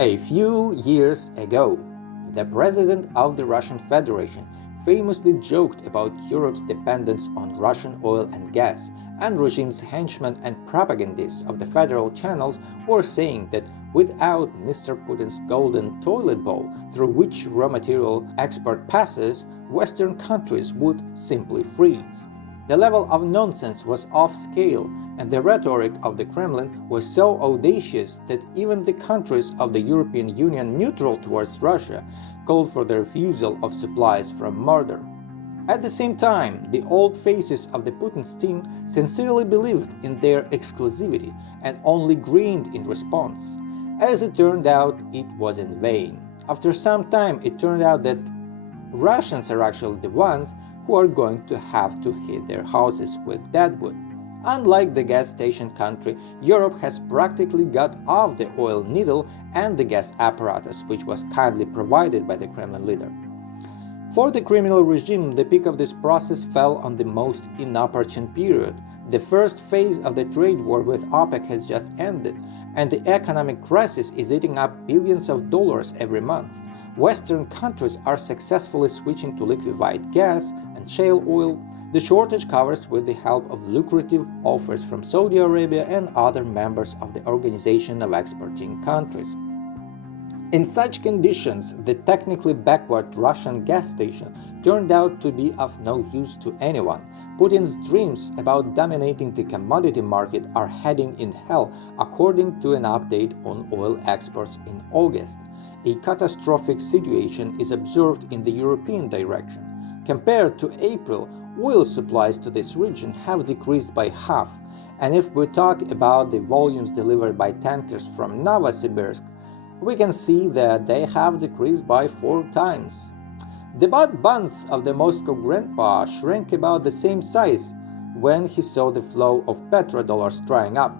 A few years ago, the president of the Russian Federation famously joked about Europe's dependence on Russian oil and gas, and regime's henchmen and propagandists of the federal channels were saying that without Mr. Putin's golden toilet bowl through which raw material export passes, Western countries would simply freeze. The level of nonsense was off scale, and the rhetoric of the Kremlin was so audacious that even the countries of the European Union neutral towards Russia called for the refusal of supplies from Mordor. At the same time, the old faces of the Putin's team sincerely believed in their exclusivity and only grinned in response. As it turned out, it was in vain. After some time, it turned out that Russians are actually the ones who are going to have to heat their houses with that wood. Unlike the gas station country, Europe has practically got off the oil needle and the gas apparatus, which was kindly provided by the Kremlin leader. For the criminal regime, the peak of this process fell on the most inopportune period. The first phase of the trade war with OPEC has just ended, and the economic crisis is eating up billions of dollars every month. Western countries are successfully switching to liquefied gas and shale oil. The shortage covers with the help of lucrative offers from Saudi Arabia and other members of the Organization of Exporting Countries. In such conditions, the technically backward Russian gas station turned out to be of no use to anyone. Putin's dreams about dominating the commodity market are heading in hell, according to an update on oil exports in August. A catastrophic situation is observed in the European direction. Compared to April, oil supplies to this region have decreased by half, and if we talk about the volumes delivered by tankers from Novosibirsk, we can see that they have decreased by 4 times. The bud buns of the Moscow grandpa shrank about the same size when he saw the flow of petrodollars drying up.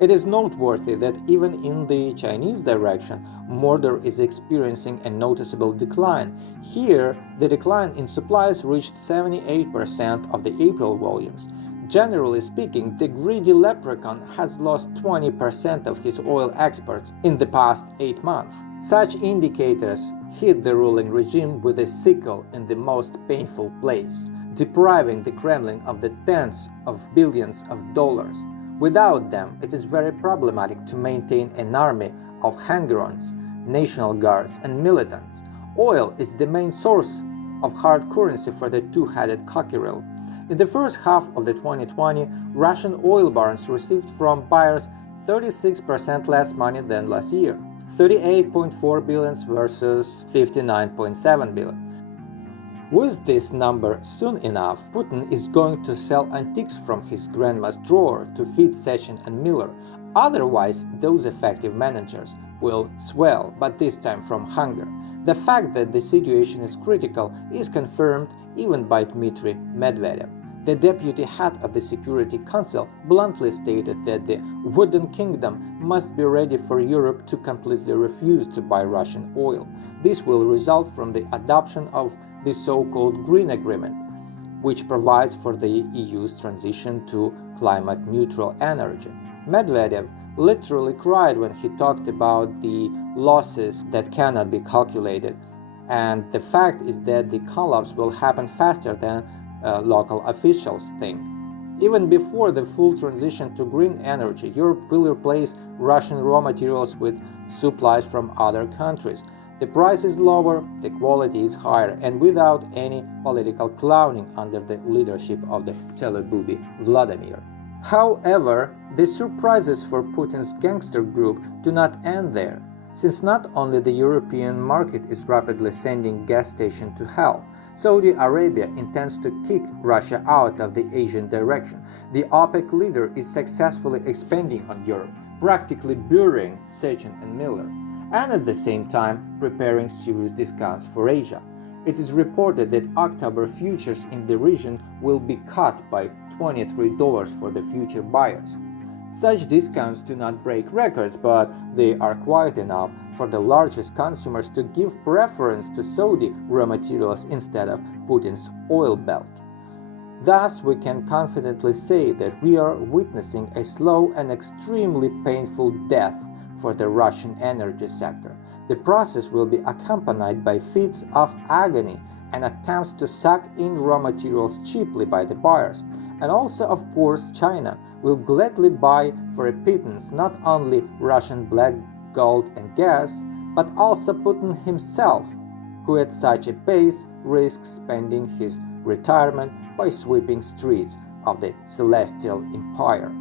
It is noteworthy that even in the Chinese direction, Mordor is experiencing a noticeable decline. Here, the decline in supplies reached 78% of the April volumes. Generally speaking, the greedy leprechaun has lost 20% of his oil exports in the past 8 months. Such indicators hit the ruling regime with a sickle in the most painful place, depriving the Kremlin of the tens of billions of dollars. Without them, it is very problematic to maintain an army of hanger-ons, National Guards, and militants. Oil is the main source of hard currency for the two-headed cockerel. In the first half of the 2020, Russian oil barons received from buyers 36% less money than last year, 38.4 billion versus 59.7 billion. With this number, soon enough, Putin is going to sell antiques from his grandma's drawer to feed Sechin and Miller. Otherwise, those effective managers will swell, but this time from hunger. The fact that the situation is critical is confirmed even by Dmitry Medvedev. The deputy head of the Security Council bluntly stated that the Wooden Kingdom must be ready for Europe to completely refuse to buy Russian oil. This will result from the adoption of the so-called Green Agreement, which provides for the EU's transition to climate-neutral energy. Medvedev literally cried when he talked about the losses that cannot be calculated, and the fact is that the collapse will happen faster than local officials think. Even before the full transition to green energy, Europe will replace Russian raw materials with supplies from other countries. The price is lower, the quality is higher, and without any political clowning under the leadership of the telebooby Vladimir. However, the surprises for Putin's gangster group do not end there, since not only the European market is rapidly sending gas stations to hell. Saudi Arabia intends to kick Russia out of the Asian direction. The OPEC leader is successfully expanding on Europe, practically burying Sechin and Miller, and at the same time preparing serious discounts for Asia. It is reported that October futures in the region will be cut by $23 for the future buyers. Such discounts do not break records, but they are quite enough for the largest consumers to give preference to Saudi raw materials instead of Putin's oil belt. Thus, we can confidently say that we are witnessing a slow and extremely painful death for the Russian energy sector. The process will be accompanied by fits of agony and attempts to suck in raw materials cheaply by the buyers. And also, of course, China will gladly buy for a pittance not only Russian black gold and gas, but also Putin himself, who at such a pace risks spending his retirement by sweeping streets of the Celestial Empire.